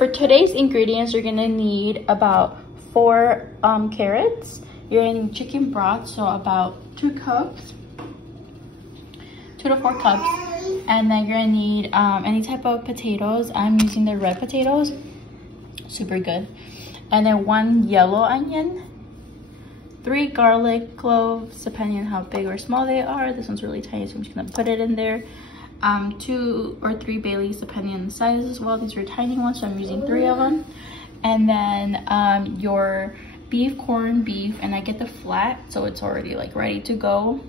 for today's ingredients, you're gonna need about 4 carrots. You're gonna need chicken broth, so about 2 cups, 2 to 4 cups. And then you're gonna need any type of potatoes. I'm using the red potatoes, super good. And then 1 yellow onion, 3 garlic cloves, depending on how big or small they are. This one's really tiny, so I'm just gonna put it in there. 2 or 3 bay leaves, depending on the size as well. These are tiny ones, so I'm using 3 of them. And then your corned beef, and I get the flat, so it's already like ready to go.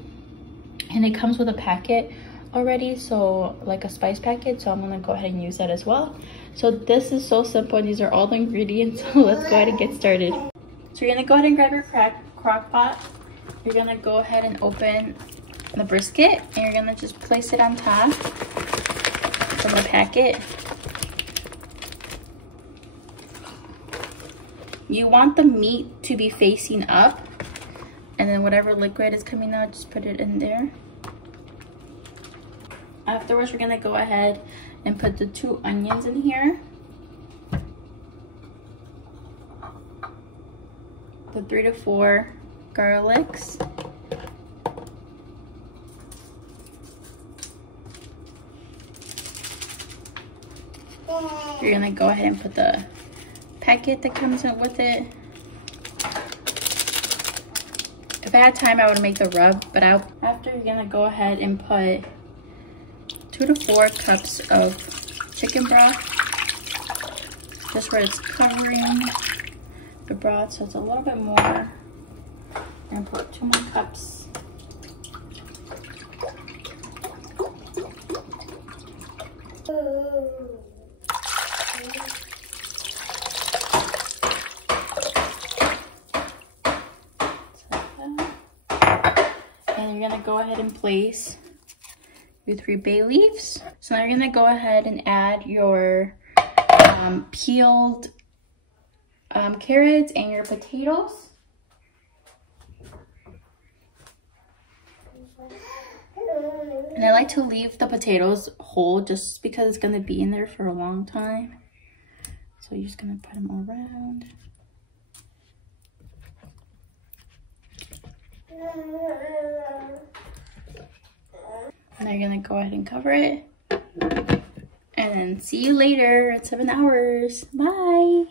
And it comes with a packet already, so like a spice packet, so I'm gonna go ahead and use that as well. So this is so simple, and these are all the ingredients. So let's go ahead and get started. So you're gonna go ahead and grab your crock pot. You're gonna go ahead and open the brisket, and you're gonna just place it on top from the packet. You want the meat to be facing up, and then whatever liquid is coming out, just put it in there. Afterwards, we're gonna go ahead and put the 2 onions in here, the 3 to 4 garlics, you're gonna go ahead and put the packet that comes in with it. If I had time, I would make the rub, but after you're gonna go ahead and put 2 to 4 cups of chicken broth, just where it's covering the broth, so it's a little bit more. And put 2 more cups. And you're gonna go ahead and place your 3 bay leaves. So now you're gonna go ahead and add your peeled carrots and your potatoes. And I like to leave the potatoes whole just because it's gonna be in there for a long time. So you're just gonna put them all around. And then you're gonna go ahead and cover it. And then see you later at 7 hours. Bye.